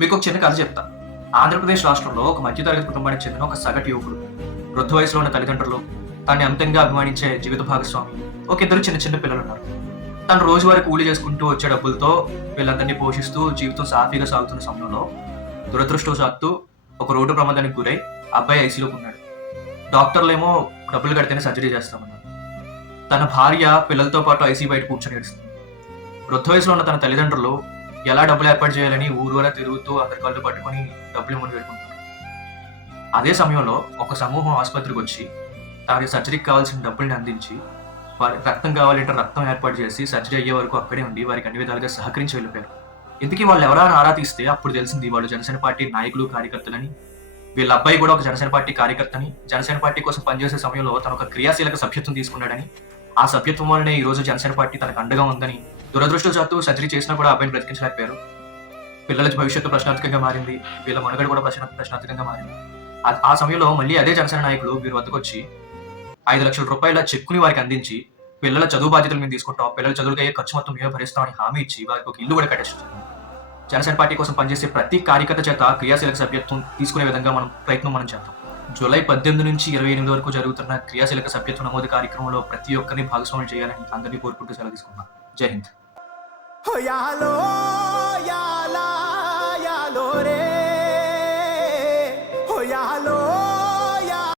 మీకు ఒక చిన్న కథ చెప్తా. ఆంధ్రప్రదేశ్ రాష్ట్రంలో ఒక మధ్యతరగతి కుటుంబానికి చెందిన ఒక సగటు యువకుడు. వృద్ధ వయసులో ఉన్న తల్లిదండ్రులు తనని అంతంగా అభిమానించే జీవిత భాగస్వామి ఒక ఇద్దరు చిన్న చిన్న పిల్లలు ఉన్నారు తను రోజువారీ కూలీ చేసుకుంటూ వచ్చే డబ్బులతో వీళ్ళందరినీ పోషిస్తూ జీవితం సాఫీగా సాగుతున్న సమయంలో దురదృష్టవశాత్తు ఒక రోడ్డు ప్రమాదానికి గురై అబ్బాయి ఐసీలోకి ఉన్నాడు. డాక్టర్లేమో డబ్బులు కడితేనే సర్జరీ చేస్తామన్నారు. తన భార్య పిల్లలతో పాటు ఐసీ బయట కూర్చొని ఏడుస్తుంది. వృద్ధ వయసులో ఉన్న తన తల్లిదండ్రులు ఎలా డబ్బులు ఏర్పాటు చేయాలని ఊరూరా తిరుగుతూ అందరి కళ్ళు పట్టుకొని డబ్బులు ముందు పెట్టుకుంటారు అదే సమయంలో ఒక సమూహం ఆసుపత్రికి వచ్చి వారి సర్జరీకి కావాల్సిన డబ్బుల్ని అందించి వారికి రక్తం కావాలంటే రక్తం ఏర్పాటు చేసి సర్జరీ అయ్యే వరకు అక్కడే ఉండి వారికి అన్ని విధాలుగా సహకరించి వెళ్ళిపోయారు. ఇంతకీ వాళ్ళు ఎవరైనా ఆరా తీస్తే అప్పుడు తెలిసింది వాళ్ళు జనసేన పార్టీ నాయకులు కార్యకర్తలని. వీళ్ళ అబ్బాయి కూడా ఒక జనసేన పార్టీ కార్యకర్తని. జనసేన పార్టీ కోసం పనిచేసే సమయంలో తన ఒక క్రియాశీలక సభ్యత్వం తీసుకున్నాడని. ఆ సభ్యత్వం వల్లనే ఈ రోజు జనసేన పార్టీ తనకు అండగా ఉందని దురదృష్టవశాత్తు సర్జరీ చేసినా కూడా అబ్బాయిని బ్రతికించలేకపోయారు. పిల్లల భవిష్యత్తు ప్రశ్నార్థకంగా మారింది వీళ్ళ మనుగడ కూడా ప్రశ్న ప్రశ్నార్థకంగా మారింది. ఆ- సమయంలో మళ్ళీ అదే జనసేన నాయకులు వీరి వద్దకు వచ్చి ఐదు లక్షల రూపాయల చెక్కుని వారికి అందించి పిల్లల చదువు బాధ్యతలు మేము తీసుకుంటాం పిల్లల చదువులకు అయ్యే ఖర్చు మొత్తం మేము భరిస్తామని హామీ ఇచ్చి వారికి ఒక ఇల్లు కూడా కట్టేస్తుంది జనసేన పార్టీ కోసం పనిచేసే ప్రతి కార్యకర్త చేత క్రియాశీలక సభ్యత్వం తీసుకునే విధంగా మనం ప్రయత్నం మనం చేద్దాం. జూలై పద్దెనిమిది నుంచి ఇరవై ఎనిమిది వరకు జరుగుతున్న క్రియాశీలక సభ్యత్వ నమోదు కార్యక్రమంలో ప్రతి ఒక్కరిని భాగస్వామ్యం చేయాలని అందరినీ కోరుకుంటూ సెలవు తీసుకున్నాం జై హింద్. ইয়ালো ইয়ালা ইয়ালো রে ও ইয়ালো